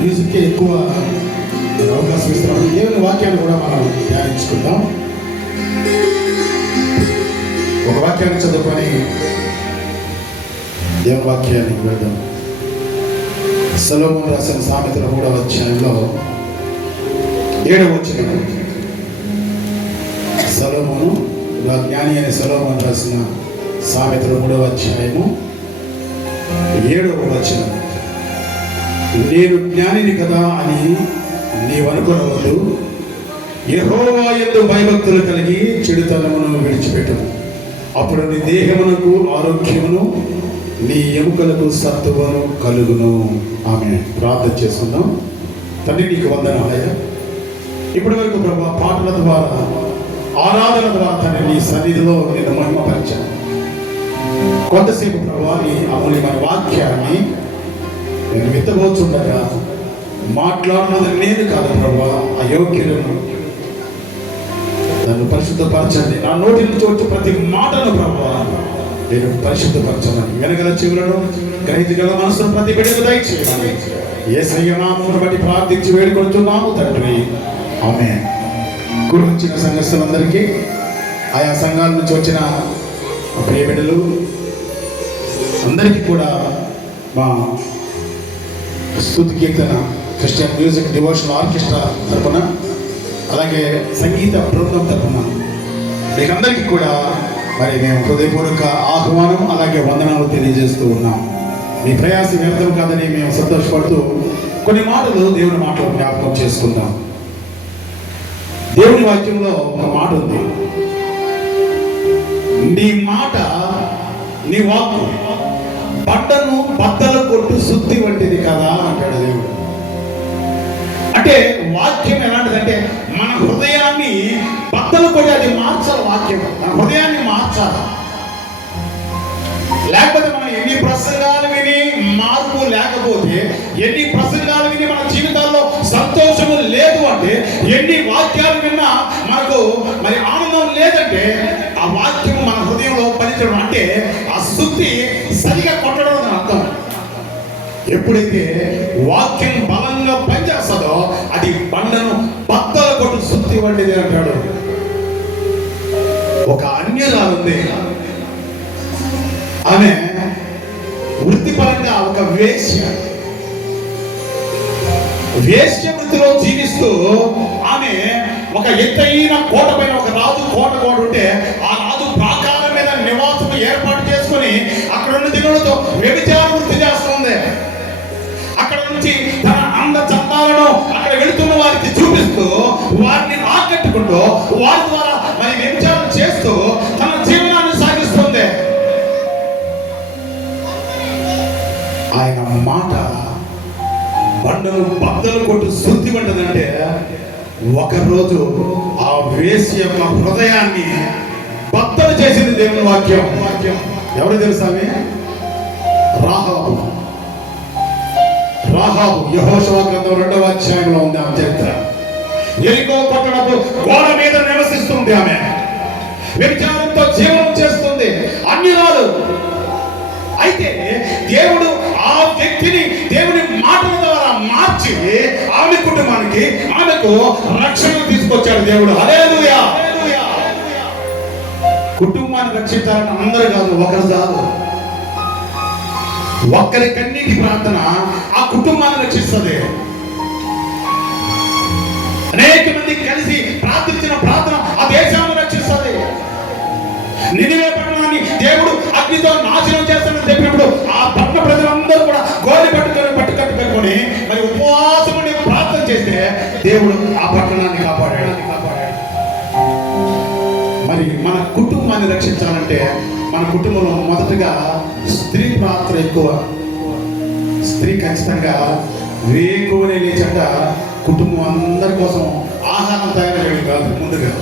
మ్యూజిక్కే ఎక్కువ అవకాశం ఇస్తున్నాం. దేవుని వాక్యాన్ని కూడా మనం ధ్యానించుకుందాం. ఒక వాక్యాన్ని చదువుకొని దేవుని వాక్యాన్ని వెళ్దాం. సొలొమోను రాసిన సామెతల 3వ అధ్యాయంలో 7వ వచనం. సొలొమోను జ్ఞాని అయిన సొలొమోను రాసిన సామెతల 3వ అధ్యాయము 7వ వచనం. నేను జ్ఞానిని కదా అని నీవనుకొనవద్దు. యెహోవా యందు భయభక్తులు కలిగి చెడుతనమును విడిచిపెట్టుము. అప్పుడు నీ దేహమునకు ఆరోగ్యమును, నీ ఎముకలకు సత్తువను కలుగును. ఆమె ప్రార్థన చేసుకుందాం. తండ్రి నీకు వందనాలయ్యా. ఇప్పటి వరకు ప్రభా పాటల ద్వారా, ఆరాధన ద్వారా తండ్రి నీ సన్నిధిలో నేను మహిమపరిచాను. కొంతసేపు ప్రభా నీ అమూల్యమైన వాక్యాన్ని నేను విత్తబోతుండగా మాట్లాడినది నేను కాదు ప్రభా, అయోగ్యులను నన్ను పరిశుద్ధపరచండి. నా నోటి నుంచి వచ్చే ప్రతి మాటను ప్రభా నేను పరిశుద్ధపరచమని, వెనగల చెవులను గ్రహించగల మనసును ప్రతి బిడ్డకు దయచేయాలి. యేసయ్య నామమును బట్టి ప్రార్థించి వేడుకొంటున్నాము తండ్రి. ఆమేన్. కూడి వచ్చిన సంఘస్థులందరికీ, ఆయా సంఘాల నుంచి వచ్చిన ప్రియ బిడ్డలు అందరికీ కూడా మా స్తుతి కీర్తన క్రిస్టియన్ మ్యూజిక్ డివోషనల్ ఆర్కెస్ట్రా తరపున, అలాగే సంగీత బృందం తరపున మీకందరికీ కూడా మరి మేము హృదయపూర్వక ఆహ్వానం అలాగే వందనాలు తెలియజేస్తూ ఉన్నాం. మీ ప్రయాస వ్యర్థం కాదని మేము సంతోషపడుతూ కొన్ని మాటలు దేవుని మాటలు జ్ఞాపకం చేసుకుందాం. దేవుని వాక్యంలో ఒక మాట ఉంది. నీ మాట, నీ వాక్కు బండను బద్దలు కొట్టు శుద్ధి వంటిది కదా అంటాడు దేవుడు. అంటే వాక్యం ఎలాంటిదంటే మన హృదయాన్ని బద్దలు కొట్టి అది మార్చాలి. వాక్యం మన హృదయాన్ని మార్చాలి. లేకపోతే మనం ఎన్ని ప్రసంగాలు విని మార్పు లేకపోతే, ఎన్ని ప్రసంగాలు విని మన జీవితాల్లో సంతోషము లేదు అంటే, ఎన్ని వాక్యాలు విన్నా మనకు మరి ఆనందం లేదంటే ఆ వాక్యం మన హృదయంలో పనిచేయడం అంటే ఆ శుద్ధి సరిగా కొట్టడం అని అర్థం. ఎప్పుడైతే వాక్యం బలంగా పనిచేస్తుందో అది బండను బద్దలు కొట్టు శుద్ధి వంటిది అంటాడు. ఒక అన్యురాలు ఉంది. ఆమె వృత్తిపరంగా ఒక వేశ్య వృత్తిలో జీవిస్తూ ఆమె ఒక ఎత్తైన కోట పైన ఒక రాజు కోట ఉంటే ఆ రాజు ప్రాకారం మీద నివాసం ఏర్పాటు చేసుకొని అక్కడ ఉన్న దిగులతో వ్యభిచార వృత్తి చేస్తుంది. అక్కడ నుంచి తన అంద చందాలను అక్కడ వెళుతున్న వారికి చూపిస్తూ వారిని ఆకట్టుకుంటూ వారి ద్వారా మరి వ్యభిచారం చేస్తూ తన జీవనాన్ని సాగిస్తుంది. ఆయన మాట బండను బద్దలు కొట్టు శుద్ధి వంటదంటే, ఒకరోజు ఆ వేసి యొక్క హృదయాన్ని బద్దలు చేసింది దేవుని వాక్యం. ఎవరు తెలుసా? రాహాబు. యెహోషువ గ్రంథం 2వ అధ్యాయంలో ఉంది ఆమె చరిత్ర. యెరికో పట్టణపు గోడ మీద నివసిస్తుంది. ఆమె వ్యభిచారంతో జీవనం చేస్తుంది. అన్యురాలు. అయితే దేవుడు ఆ వ్యక్తిని దేవుని మాటల ద్వారా మార్చి ఆమె కుటుంబానికి, ఆమెకు రక్షణ తీసుకొచ్చాడు దేవుడు. హల్లెలూయా. కుటుంబాన్ని రక్షించాలని అందరూ కాదు, ఒకరు చాలు. ఒక్కరి కన్నీటి ప్రార్థన ఆ కుటుంబాన్ని రక్షిస్తుంది. అనేక మంది కలిసి ప్రార్థించిన ప్రార్థన ఆ దేశాన్ని రక్షిస్తుంది. నినివే పట్టణాన్ని దేవుడు అగ్నితో నాశనం చేస్తానని చెప్పినప్పుడు ఆ పట్టణ ప్రజలందరూ కూడా గోలి పట్టుకొని మరి ఉపవాసం ఉండి ప్రార్థన చేస్తే దేవుడు ఆ పట్టణాన్ని కాపాడాడు. మరి మన కుటుంబాన్ని రక్షించాలంటే మన కుటుంబంలో మొదటగా స్త్రీ పాత్ర ఎక్కువ. స్త్రీ ఖచ్చితంగా వేకువనే లేచట కుటుంబం అందరి కోసం ఆహారం తయారు చేయడం కాదు, ముందుగా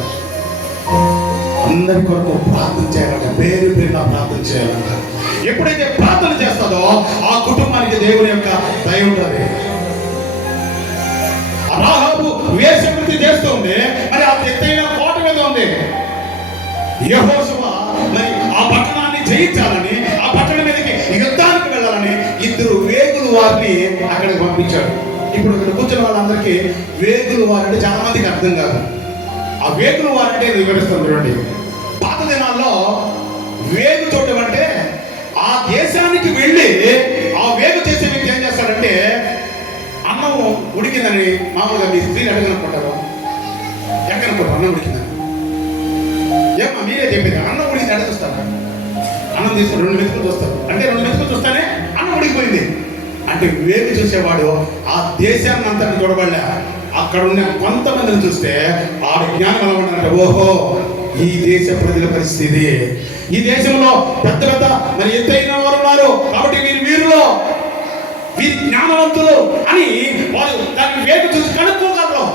అందరి కొరకు ప్రార్థన చేయాలంట. పేరు పేరున ప్రార్థన చేయాలంట. ఎప్పుడైతే ప్రార్థన చేస్తుందో ఆ కుటుంబానికి దేవుని యొక్క దయ ఉంటుంది. రాహాబు వేషవృత్తి చేస్తుంది. మరి ఆ ఎత్తైన కోట మీద ఉంది. యెహోషువ మరి ఆ పట్టణాన్ని జయించాలని, ఆ పట్టణం మీదకి యుద్ధానికి వెళ్ళాలని 2 వేగులు వారిని అక్కడికి పంపించాడు. ఇప్పుడు ఇక్కడ కూర్చున్న వాళ్ళందరికీ వేగులు వారంటే చాలా మందికి అర్థం కాదు. ఆ వేగులు వారంటే వివరిస్తాను చూడండి. పాత దినాల్లో వేగు చూడటం అంటే ఆ దేశానికి వెళ్ళి ఆ వేగు చేసే వ్యక్తి ఏం చేస్తాడంటే, అన్నం ఉడికిందని మామూలుగా మీ స్త్రీలు అడగనుకుంటారు, ఎక్కనుకుంటారు అన్నం ఉడికిందని. ఏమో మీరే చెప్పేది, అన్నం ఉడికింది అడుగుస్తారా? అన్నం తీసుకుని 2 మెతుకులు చూస్తారు, అంటే 2 మెతుకులు చూస్తానే అన్నం ఉడికిపోయింది అంటే వేగు చూసేవాడు ఆ దేశాన్ని అంతా చూడబడలే. అక్కడ ఉన్న కొంతమందిని చూస్తే ఆడ జ్ఞానం ఎలా ఉండాలంటే, ఓహో ఈ దేశ ప్రజల పరిస్థితి, ఈ దేశంలో పెద్ద పెద్ద మరి ఎత్తైన వారు ఉన్నారు కాబట్టి వీరు వీరిలో వీరి జ్ఞానవంతులు అని వారు దాన్ని వేగు చూసి కనుక్కోగలరు.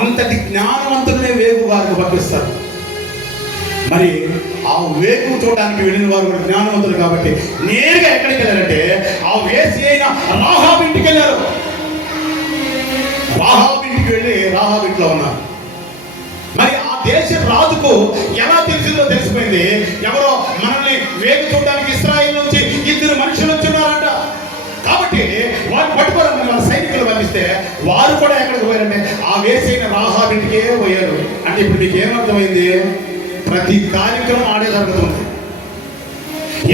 అంతటి జ్ఞానవంతులనే వేగు వారికి పంపిస్తారు. మరి ఆ వేగు చూడడానికి వెళ్ళిన వారు కూడా జ్ఞానవంతులు కాబట్టి నేరుగా ఎక్కడికి వెళ్ళారంటే ఆ వేసి అయిన రాహాబు ఇంటికి వెళ్ళారు. రాహాబు ఇంటికి వెళ్ళి రాహాబు ఇంట్లో ఉన్నారు. మరి ఆ దేశ రాజుకు ఎలా తెలిసిందో తెలిసిపోయింది, ఎవరో మనల్ని వేగు చూడడానికి ఇశ్రాయేలు నుంచి 2 మనుషులు వచ్చున్నారంట. కాబట్టి వారు పట్టుకోవాలని మన సైనికులు పంపిస్తే వారు కూడా ఎక్కడికి పోయారంటే ఆ వేసైన రాహాబు ఇంటికే పోయారు. అంటే ఇప్పుడు మీకు ఏమర్థమైంది? ప్రతి కార్యక్రమం ఆడే జరుగుతుంది,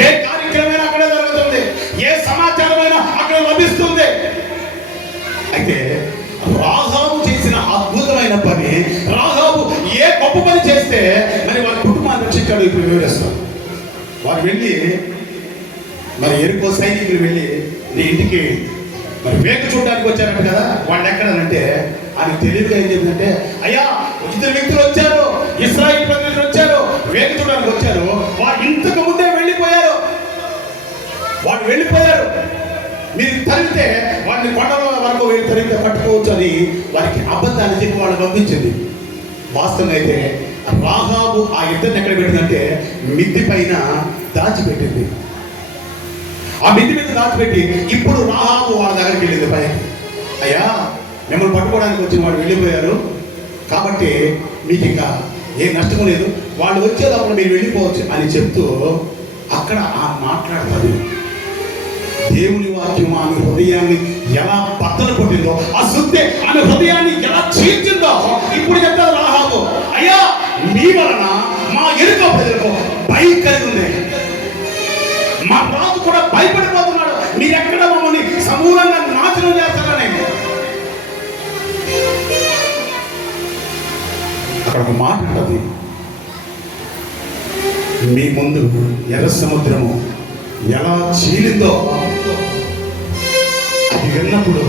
ఏ కార్యక్రమైనా అక్కడే జరుగుతుంది, ఏ సమాచారమైనా అక్కడ లభిస్తుంది. అయితే రాహాబు చేసిన అద్భుతమైన పని, రాహాబు ఏ గొప్ప పని చేస్తే మరి వారి కుటుంబాన్ని రక్షించాడు ఇప్పుడు వివరిస్తాం. వారు వెళ్ళి మరి ఎరుకో సైనికులు వెళ్ళి నీ ఇంటికి మరి వేగు చూడడానికి వచ్చారంట కదా, వాళ్ళు ఎక్కడనంటే ఆయన తెలివిగా ఏం చెప్పిందంటే, అయ్యా 2 వ్యక్తులు వచ్చారు, ఇశ్రాయేలు ప్రజలు వచ్చారు, వేగు చూడడానికి వచ్చారు, వారు ఇంతకు ముందే వెళ్ళిపోయారు, వాళ్ళు వెళ్ళిపోయారు, మీరు తరిగితే వాడిని కొండల వరకు వెళ్ళి తరిగితే పట్టుకోవచ్చు అని వారికి అబద్ధాన్ని చెప్పి వాళ్ళు పంపించింది. వాస్తవంగా అయితే రాహాబు ఆ ఇద్దరిని ఎక్కడ పెట్టిందంటే మిద్ది పైన దాచిపెట్టింది. ఆ మిద్ది మీద దాచిపెట్టి ఇప్పుడు రాహాబు వాళ్ళ దగ్గరికి వెళ్ళింది పైకి, అయ్యా మిమ్మల్ని పట్టుకోవడానికి వచ్చి వాళ్ళు వెళ్ళిపోయారు కాబట్టి మీకు ఇంకా ఏ నష్టం లేదు, వాళ్ళు వచ్చేటప్పుడు మీరు వెళ్ళిపోవచ్చు అని చెప్తూ అక్కడ మాట్లాడుతుంది. దేవుని వాక్యం ఆమె హృదయాన్ని ఎలా బద్దలు కొట్టిందో, ఆ శుద్ధి ఆమె హృదయాన్ని ఎలా చీల్చిందో ఇప్పుడు చెప్తారు రాహాబు, అయ్యా మీ వలన మా ఎరుక ప్రజలకు భయం కలిగింది, మా రాజు కూడా భయపడిపోతున్నాడు, మీరెక్కడ మమ్మల్ని సమూలంగా నాశనం చేస్తారని. అక్కడ ఒక మాట ఉంటుంది, మీ ముందు ఎర్ర సముద్రము ఎలా చీలిందో అది విన్నప్పుడు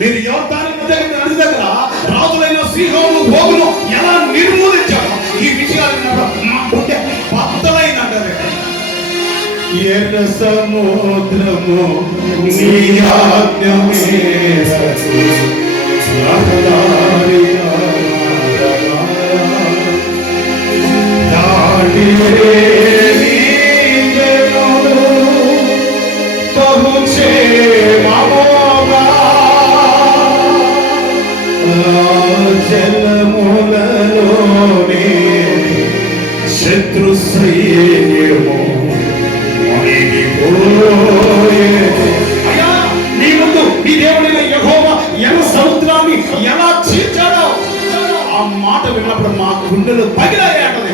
మీరు యోర్దాను నది దగ్గర రాజులైన సీహోను ఓగును ఎలా నిర్మూలించారో ఈ విషయాలు విన్నప్పుడు మా గుండె బద్దలైనది. ఎర్ర సముద్రము నీ ఆజ్ఞ మేరకు జలములలోనే శత్రు సైన్యము అయ్యా నీ ముందు నీ దేవుడైన యెహోవా ఎర్ర సముద్రాన్ని ఎలా చీల్చాడో ఆ మాట విన్నప్పుడు మా గుండెలు పగిలాయంటది.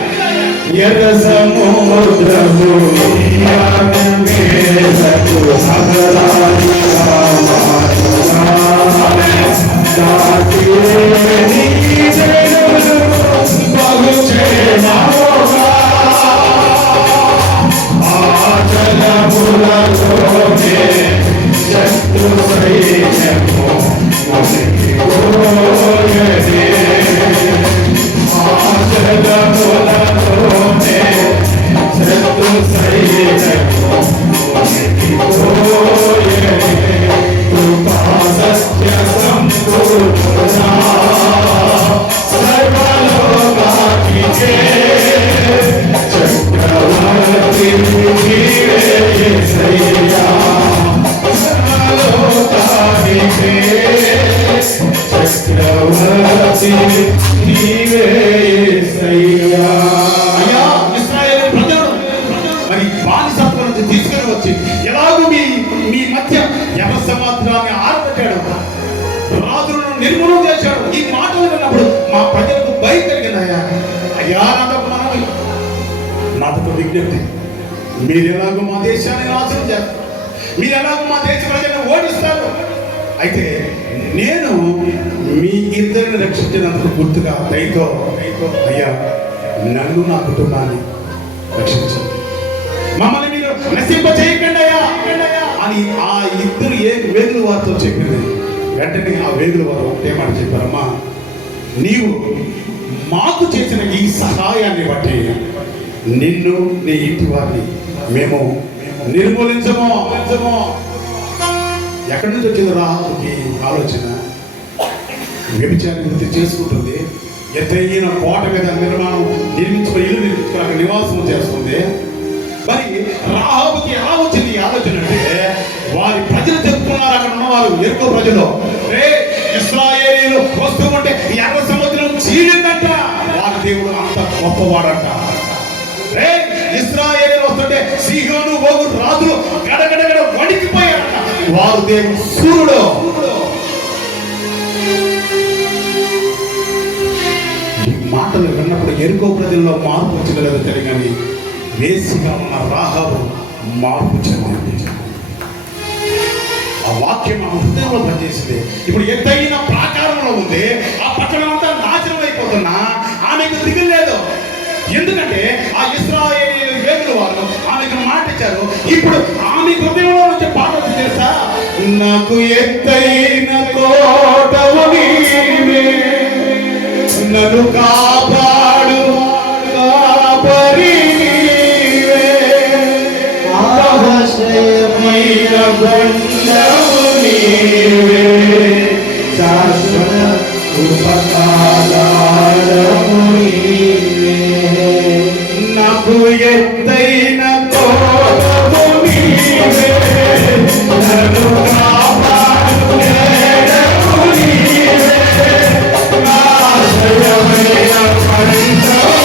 ఎర్ర సముద్రము సముద్రాన్ని ఆరబెట్టాడు, రాజులను నిర్మూలన చేశాడు. ఈ మాటలు విన్నప్పుడు మా ప్రజలకు భయం కలిగిందయ్యా. అయ్యా నాదొక విజ్ఞప్తి, మీరు ఎలాగో మా దేశాన్ని నాశనం చేస్తారు, మీరు ఎలాగో మా దేశ ప్రజలను ఓడిస్తారు. అయితే నేను మీ ఇద్దరిని రక్షించినందుకు గుర్తుగా దయతో అయ్యా నన్ను నా కుటుంబాన్ని రక్షించండి, మమ్మల్ని మీరు నశింప చేయకండి అయ్యా అని ఆ ఇద్దరు వేగుల వారితో చెప్పింది. వెంటనే ఆ వేగుల వారు ఒకటే మాట చెప్పారమ్మా, నీవు మాకు చేసిన ఈ సహాయాన్ని బట్టి నిన్ను నీ ఇంటి వారిని మేము నిర్మూలించము. ఎక్కడి నుంచి వచ్చింది రాహుకి ఆలోచన? వ్యభిచారం వృత్తి చేసుకుంటుంది, ఎత్తైన కోట మీద నిర్మించుకుని ఇల్లు నిర్మించుకుని నివాసం చేస్తుంది. మరి రాహాబుకి ఎలా వచ్చింది ఈ ఆలోచన అంటే, వారి ప్రజలు చెప్తున్నారు, అక్కడ ఉన్నవారు ఎరుకో ప్రజలు, ఇశ్రాయేలీయులు వస్తూ ఉంటే ఎర్ర సముద్రం చీలిందంట, వారి దేవుడు అంత గొప్పవాడంట. ఇశ్రాయేలీయులు వస్తుంటే సీహోను ఓగు రాజులు గడగడగడ వణికిపోయారంట, వారు దేవుడు సూర్యుడు. ఈ మాటలు విన్నప్పుడు ఎరుకో ప్రజల్లో మార్పు వచ్చిందో తెలియదు, కానీ వేసిగా ఉన్న రాహాబు మార్పు చెందింది. ఆ వాక్యం ఆ హృదయంలో పనిచేసింది. ఇప్పుడు ఎత్తైన ప్రాకారంలో ఉంది, ఆ పట్టణం అంతా నాశనం అయిపోతున్నా ఆమెకు దిగులు లేదు. ఎందుకంటే ఆ ఇశ్రాయేలీయుల వేగుల వారు ఆమెకు మాట ఇచ్చారు. ఇప్పుడు ఆమె హృదయంలో వచ్చే పాట వచ్చి తెలుసా, నాకు ఎత్తైన కోటవు నీవే, నన్ను కాపాడు కాపరి నీవే, ఆశ్రయమైన బండవు నీవే, శాశ్వత ఉపకారము నీవే, నాకు ఎత్తైన కోటవు నీవే, నన్ను కాపాడు నీడవు నీవే, ఆశ్రయమైన బండవు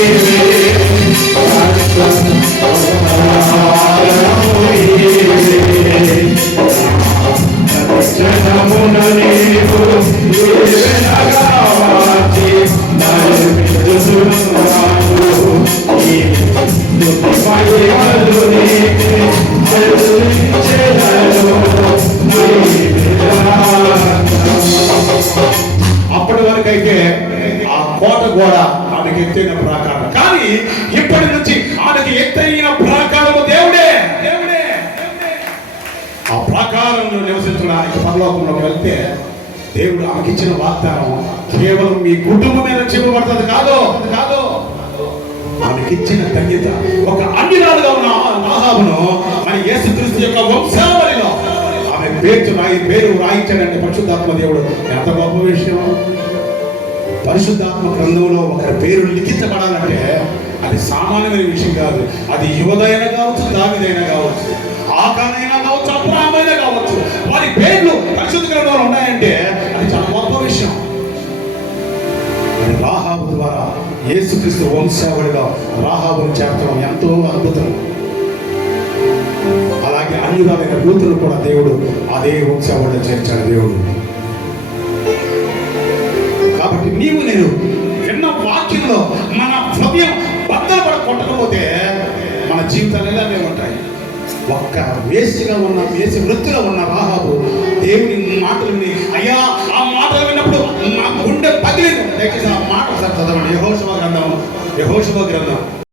నీవే, శాశ్వత ఉపకారము నీవే, జనమున నీవు వెనగా వాచి నన్ను విడుచున్నావు, ఈ మహిమలు నీవే చెల్లించెదను నీ అప్పటి వరకైతే ఆ కోట కూడా ఆమెకి ఎత్తైన ప్రాకారం, కానీ ఇప్పటి నుంచి ఆమెకి ఎత్తైన ప్రాకారము దేవుడే. ఆ ప్రాకారంలో నివసించడానికి పరలోకంలోకి వెళ్తే దేవుడు ఆమెకి ఇచ్చిన వాగ్దానం కేవలం మీ కుటుంబం మీద చెప్పబడుతుంది కాదు, ఆమెకి ఇచ్చిన ధన్యత ఒక అన్యురాలుగా ఉన్న రాహాబును మన యేసుక్రీస్తు యొక్క వంశావళిలో ఆమె పేరు రాయించాడంటే పరిశుద్ధాత్మ దేవుడు. ఎంత గొప్ప విషయం! పరిశుద్ధాత్మ గ్రంథంలో ఒకరి పేరు లిఖించబడాలంటే అది సామాన్యమైన విషయం కాదు. అది యువదైనా కావచ్చు, దావీదైనా కావచ్చు, ఆకానైనా కావచ్చు, అబ్రాహామైనా కావచ్చు, వారి పేర్లు పరిశుద్ధ గ్రంథంలో ఉన్నాయంటే అది చాలా గొప్ప విషయం. రాహాబు ద్వారా యేసుక్రీస్తు వంశావళిగా రాహాబును చేర్చడం ఎంతో అద్భుతం. అలాగే అన్యురాలైన రూతును కూడా దేవుడు అదే వంశావళిలో చేర్చాడు దేవుడు. కాబట్టి నీవు నేను విన్న వాక్యంలో మన హృదయం బద్దలు కొట్టకపోతే మన జీవితాలు ఇలానే ఉంటాయి. ఒక్క వేసిగా ఉన్న వేసి వృత్తిలో ఉన్న రాహాబు దేవుని మాటలు విని, అయ్యా ఆ మాటలు విన్నప్పుడు నా గుండె పగిలింది. దయచేసి ఆ మాట సార్ చదవండి, యెహోషువ గ్రంథం